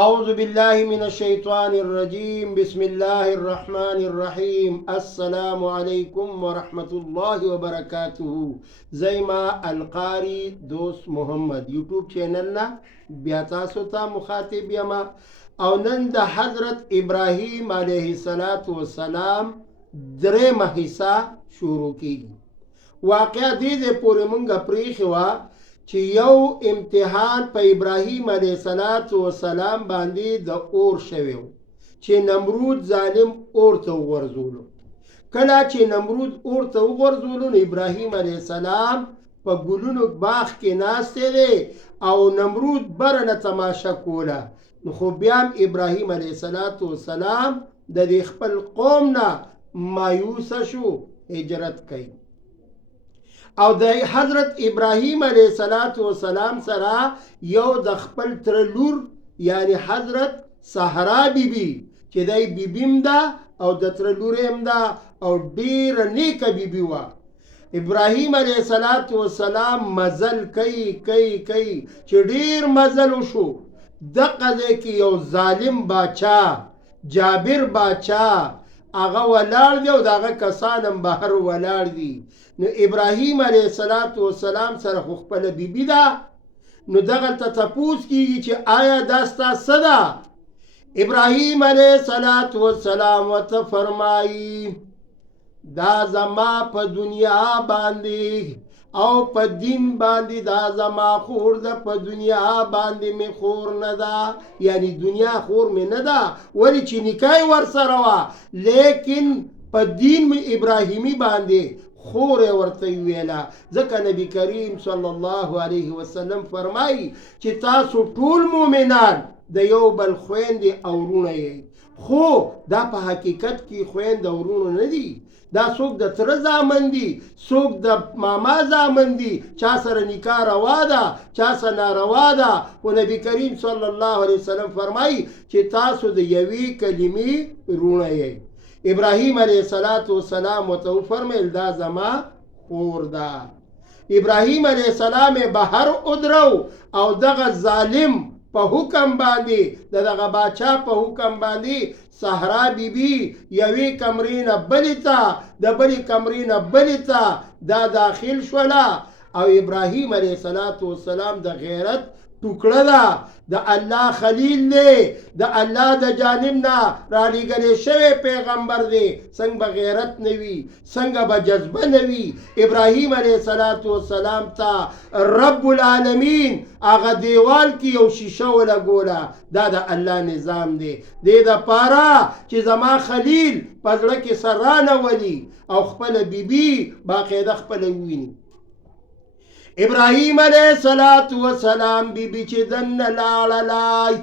أعوذ بالله من الشيطان الرجيم بسم الله الرحمن الرحيم السلام عليكم ورحمة الله وبركاته. زي ما القاري دوست محمد يوتيوب چینلنا بیا تاسو ته مخاطب یما او نن د حضرت ابراهیم علیه السلام درېمه حصہ شروع کیږي. واقعا دې پورې مونږه پریښې وه چې یو امتحان په ابراهیم علیه السلام باندې د اور شوی و چې نمرود ظالم اور ته وغورځولو. کله چې نمرود اور ته وغورځولو نو ابراهیم علیه السلام په ګلونو باغ کې ناستی دی او نمرود بره نه تماشه کوله. نو خو بیا هم ابراهیم علیه السلام د دې خپل قوم نه مایوسه شو، هجرت کوي او د حضرت ابراهیم علیه السلام سره یو د خپل تره لور یعنی حضرت سحرا بیبي چې دی بیبیم ده او د تره لور هم ده او ډیره نیکه بیبي وه. ابراهیم علیه السلام مزل کوي چې ډیر مزل وشو. دغه ځای کې یو ظالم باچا جابر باچا هغه ولاړ دی او دغه کسان هم بهر ولاړ دي. نو ابراهیم علیه السلام سره خو خپله بیبي ده. نو دغلته تپوس کیږي چې آیا دا ستا څه ده؟ ابراهیم علیه السلام ورته فرمایي دا زما په دنیا باندې او په دین باندې دا زما خور ده، په دنیا باندې می خور نه ده، یعنی دنیا خور می نه ده ولی چې نکای ورسره وه لیکن په دین می ابراهیمی باندې خور ورته ویله. ځکه نبی کریم صلی الله علیه وسلم فرمایي چې تاسو ټول مؤمنان د یو بل خویندې او ورونه یې، خو دا په حقیقت کې خویند او ورونه نه دي. دا څوک د تره زامن دي، څوک د ماما زامن دي، چا سره نکاح روا ده چا سره ناروا ده. خو نبی کریم صلی الله علیه وسلم فرمایي چې تاسو د یوې کلمې ورونه یې. ابراهیم علیه السلام ورته وفرمیل دا زما خور ده. ابراهیم علیه السلام بهر ودرو او دغه ظالم په حکم باندې دغه باچا په حکم باندې سحرا بیبي یوې کمرې نه بلې ته د بلې کمرې نه بلې ته دا داخل شوله او ابراهیم علیه السلام د غیرت ټوکړه ده، د الله خلیل دی، د الله د جانب نه رالیږلی شوی پیغمبر دی. څنګه به غیرت نه وي، څنګه به جذبه نه وي. ابراهیم علیه السلام ته رب العالمین هغه دیوال کې یو شیشه ولګوله. دا د الله نظام دی. دې دپاره چې زما خلیل په زړه کې سر رانولي او خپله بیبي باقاعده خپله وویني. ابراهیم علیه السلام بیبي چې دننه لاړلی،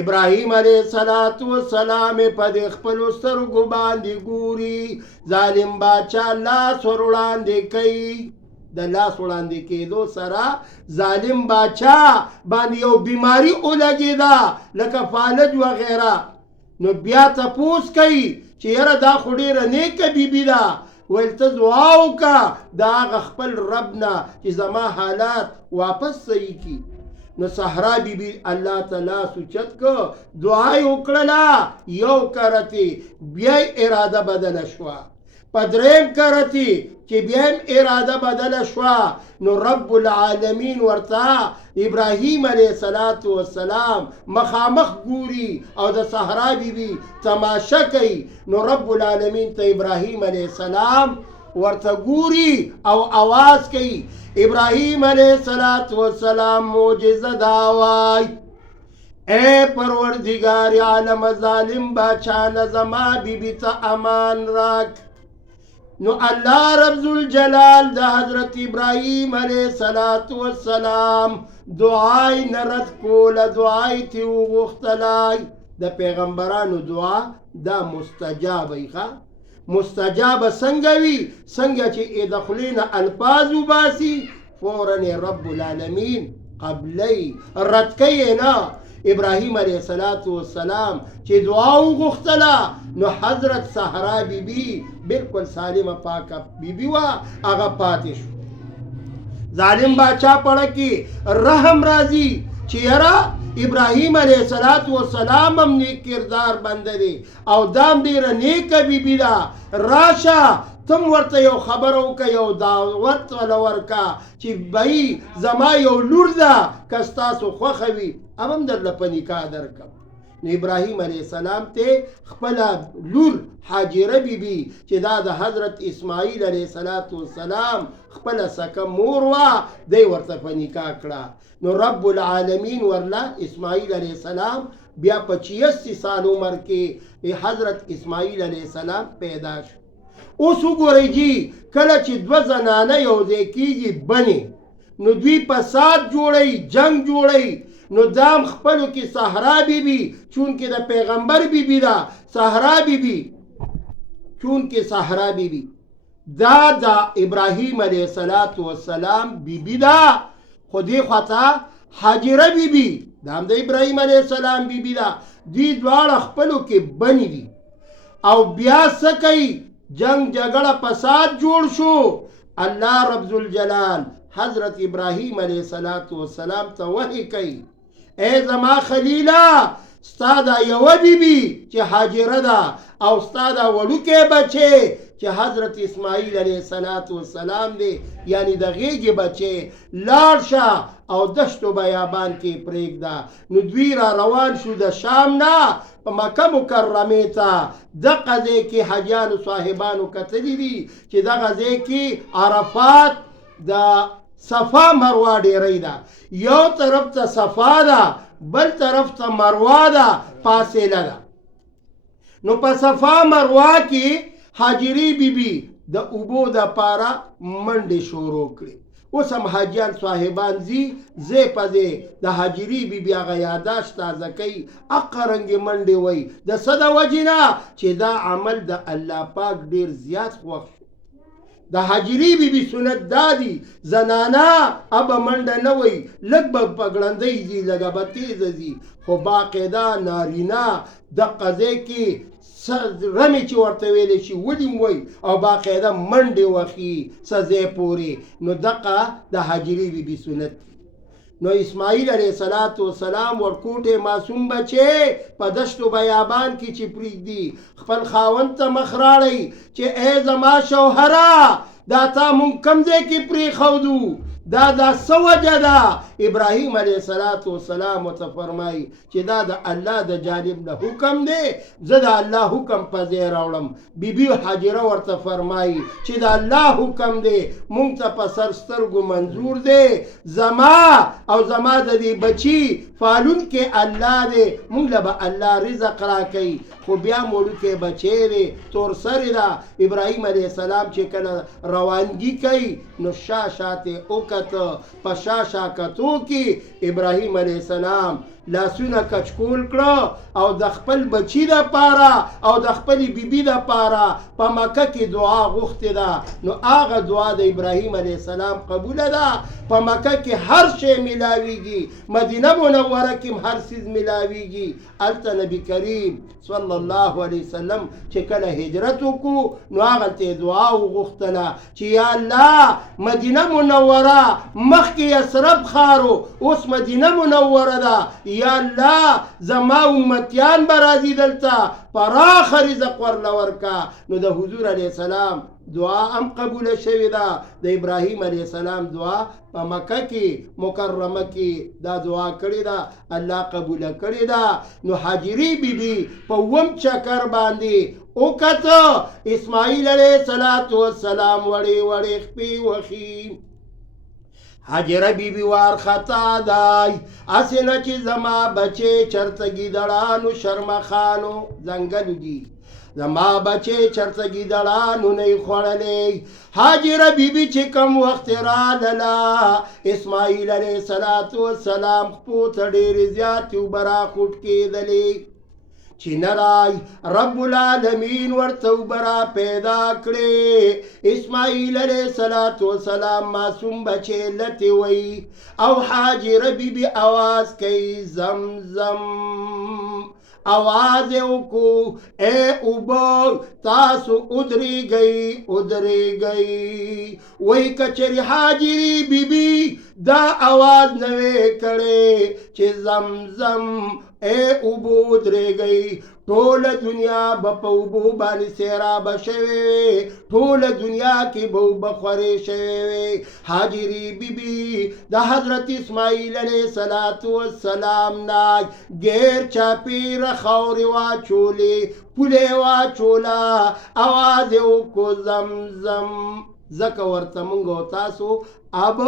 ابراهیم علیه السلام په دې خپلو سترګو باندې ګوري. ظالم باچا لاس ور وړاندې کوي. د لاس وړاندې کېدو سره ظالم باچا باندې یو بیماری ولګېده لکه فالج وغیره. نو بیا تپوس کوي چې یاره دا خو ډېره نیکه بیبي ده، ویل ته دعا وکړه د هغه خپل رب نه چې زما حالات واپس صحیح کړي. نو صحرا بیبي الله ته لاس اوچت کړ، دعا یې وکړله. یو کرتې بیا اراده بدله شوه، په درېیم کرتې چې بیا هم اراده بدله شوه. نو رب العالمین ورته ابراهیم علیه السلام مخامخ ګوري او د صحرا بیبي تماشه کوي. نو رب العالمین ته ابراهیم علیه السلام ورته ګوري او आवाज کوي. ابراهیم علیه السلام معجزه دا وای اے پروردگار عالم ظالم باچا نه زما بیبي ته امان راک. نو الله رب ذوالجلال د حضرت ابراهیم علیه السلام دعای نرد کوله، دعای تی وغوښتلی. د پیغمبرانو دعا دا مستجابه ښه مستجابه څنګه وي؟ څنګه چې د خولې نه الفاظ وباسي فورا رب العالمین قبلی رد کوي نه. ابراهیم علیه السلام چې دعا وغوښتله نو حضرت سحرا بیبي بالکل سالمه پاکه بیبي وه، هغه پاتې شو. ظالم باچا پړه کې رحم راځي چې یاره ابراهیم علیه السلام هم نیک کردار بنده دی او دام ډیره نیکه بیبي ده. راشه تم ورته یو خبره وکړه، یو دعوت وله ورکه چې بهی زما یو لور ده که ستاسو خوښه وي هم درله په نکاح درکړم. نو ابراهیم علیه السلام ته خپله لور حاجره بیبي چې دا د حضرت اسماعیل علیه السلام خپله سکه مور وه، دی ورته په نکاح کړه. نو رب العالمین ورله اسماعیل علیه السلام بیا په 86 سال عمر کې حضرت اسماعیل علیه السلام پیدا شو. اوس وګورئ جی کله چې دوه زنانه یو ځای کېږي بنې، نو دوی فساد جوړوي، جنگ جوړوي. نو دام خپلو کې صحرا بیبي چونکې د پیغمبر بیبي ده، صحرا بیبي چونکې صحرا بیبي دا د ابراهیم علیه السلام بیبي ده، خو دې خواته حاجره بیبي دا هم د ابراهیم علیه السلام بیبي ده. دوی دواړه خپلو کې بنې دي او بیا څه کوي؟ جنگ جګړه فساد جوړ شو. الله رب ذوالجلال حضرت ابراهیم علیه السلام ته وحی کوي، اے زما خلیله ستا دا یوه بیبي چې حاجره ده او ستا دا وړوکی بچی چې حضرت اسماعیل علیه السلام دی، یعنی د غیږې بچی، لاړ شه او دشت و بیابان کې پرېږده. نو دوی را روان شو د شام نه په مکه مکرمې ته. دغه ځای کې حاجیانو صاحبانو کتلي دي چې دغه ځای کې عرفات د صفا مروه ډیری ده، یو طرف ته صفا ده بل طرف ته مروه ده، فاصله ده. نو په صفا مروه کې حاجري بیبي د اوبو د پاره منډې شروع کړې. اوس هم حاجیان صاحبان ځای په ځای د حاجري بیبي هغه یاداشت تازه کوي، هغه رنګې منډې وایي. د څه د وجې نه چې دا عمل د الله پاک ډېر زیات خوښ شو. د حاجري بیبي سنت دا دی زنانه ابه منډه نه وایي، لږ به په ګړندۍ ځي، لږه به تیزه ځي، خو باقاعده نارینه دغه ځای کې رمې چې ورته ویلی شي ولیم وی او باقاعده منډې وخي څه ځای پورې. نو دغه د حاجري بیبي سنت دی. نو اسماعیل علیه السلام ورکوټې معصوم بچی په دشت و بیابان کې چې پرېږدي، خپل خاوند ته مخ راړی چې ای زما شوهره دا تا مونږ کوم ځای کې پرېښودو، دا څه وجه ده؟ ابراهیم علیه السلام ورته فرمایي چې دا د الله د جانب نه حکم دی، زه د الله حکم په ځای راوړم. بیبي حاجره ورته فرمایي چې د الله حکم دی، مونږ ته په سر سترګو منظور دی، زما او زما د دې بچي فالون کې الله دی، مونږ له به الله رزق راکوي. خو بیا وړوکی بچی دی، تور سرې ده. ابراهیم علیه السلام چې کله روانګي کوي نو شا شاته وکته، په شا شا کتو کې ابراهیم علیه السلام لاسونه کچکول کړه او د خپل بچی د پاره او د خپل بیبي د پاره په مکه کې دعا غوښتې ده. نو هغه دعا د ابراهیم علیه السلام قبوله ده. په مکه کې هر شی ملاویږي، مدینه منوره کې هر څیز ملاویږي. هلته نبی کریم صلی الله علیه وسلم چې کله هجرت وکړو نو هغلته دعا وغوښتله چې یا الله مدینه منوره مخکې یثرب ښار اوس مدینه منوره ده، یا الله زما امتیان به راځي دلته، پراخه رزق ورله ورکه. نو د حضور علیه السلام دعا هم قبوله شوې ده. د ابراهیم علیه السلام دعا په مکه کې مکرمه کې دا دعا کړې ده، الله قبوله کړې ده. نو حاجري بیبي په اووم چکر باندې وکته اسماعیل علیه السلام وړې وړې خپې وخي. حاجره بیبي وارخطا دی، اسې نه چې زما بچې چرته ګیدړانو شرمخانو ځنګلو دي، زما بچې چرته ګیدړانو نه یې خوړلی. حاجره بیبي چې کم وخت راغله اسماعیل علیه السلام خپو ته ډېرې زیاتې اوبه راخوټ کېدلې چې نرای رب العالمین ورته اوبه را پیدا کړې. اسماعیل علیه السلام معصوم بچی لتې وی او حاجره بیبي آواز کوي زمزم आवाज को ए उबो तासु उधरी गई वही कचरी हाजिरी बीबी दा आवाज नवे करे चे जमजम ए उबो उधरे गई टोल दुनिया बपौबो बानी सेरा बशवे टोल दुनिया की बहु बखरे शवे हाजिरी बीबी दा हजरत इस्माइल अलैहिस्सलातु वस्सलाम ना गैर चापी रखौरी वा चोले पुले वा चोला आवाज को जमजम زکه ورته مونږ او تاسو آب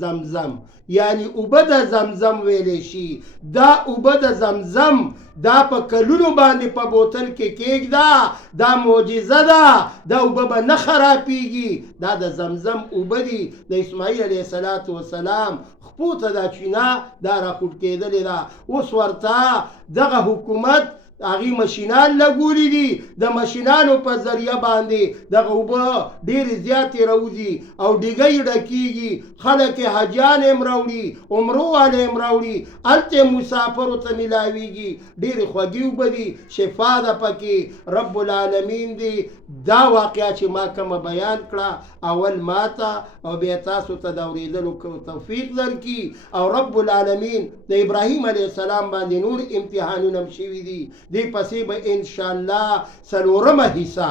زمزم یعنی اوبه د زمزم ویلی شي دا اوبه د زمزم دا په کلونو باندې په بوتل کې کېږده دا معجزه ده دا اوبه به نه خرابېږي دا د زمزم اوبه دي د اسماعیل علیه السلام خپو ته دا چینه دا راخوټ کېدلې ده اوس ورته دغه حکومت هغې مشینان لګولي دي د مشینانو په ذریعه باندې دغه اوبه ډېرې زیاتې راوځي او ډیګۍ ډکېږي خلک یې حاجیان یې راوړي عمرو والا یې راوړي هلته یې مسافرو ته میلاویږي ډېرې خوږې اوبه دي شفا ده پکې رب العالمین دی دا واقعه چې ما کومه بیان کړه اول ماته او بیا تاسو ته د اورېدلو توفیق درکړي او رب العالمین د ابراهیم علیه السلام باندې نور امتحانونه هم شوي دي دی پسې به انشاءالله څلورمه حصه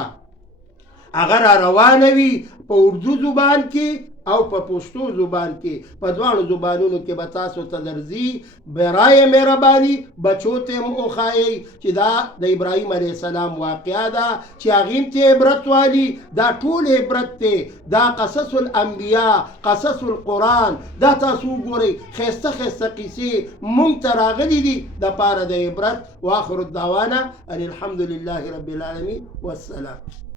هغه را روانه وي په اردو زبان کې او په پښتو زبان کې په دواړو زبانونو کې به تاسو ته درځي برای مهرباني بچو ته هم وښایئ چې دا د ابراهیم علیه السلام واقعه ده چې هغې هم ته عبرت والي دا ټول عبرت دی دا قصص الانبیا قصص القرآن دا تاسو وګورئ ښایسته ښایسته قصې مونږ ته راغلي دي دپاره د عبرت واخر الدعوانا ان الحمد لله رب العالمین والسلام